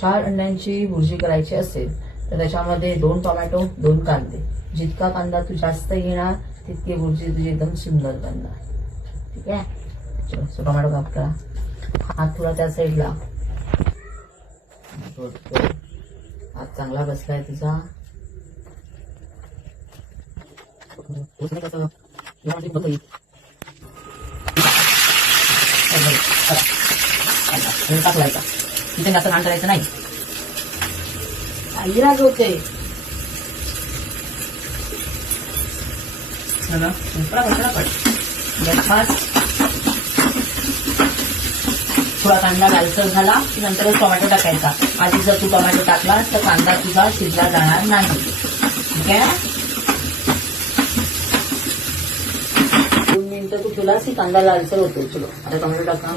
4 अंड्यांची भुर्जी करायची असेल तर त्याच्यामध्ये 2 टोमॅटो 2 कांदे, जितका कांदा तू जास्त घेणार तितकी भुर्जी तुझी एकदम सुंदर बनणार. ठीक आहे. चलो टोमॅटो काप करा. हात थोडा त्या साईडला. हात चांगला बसलाय तुझा. टाकलायचा तिथे जास्त घाण करायचं नाही. इराज होते थोडा कांदा लालसर झाला की नंतरच टोमॅटो टाकायचा. आधी जर तू टोमॅटो टाकला तर कांदा तुझा शिजला जाणार नाही. ठीक आहे. 2 मिनिटं तू तुला कांदा लालसर होतो. चलो आता टोमॅटो टाका.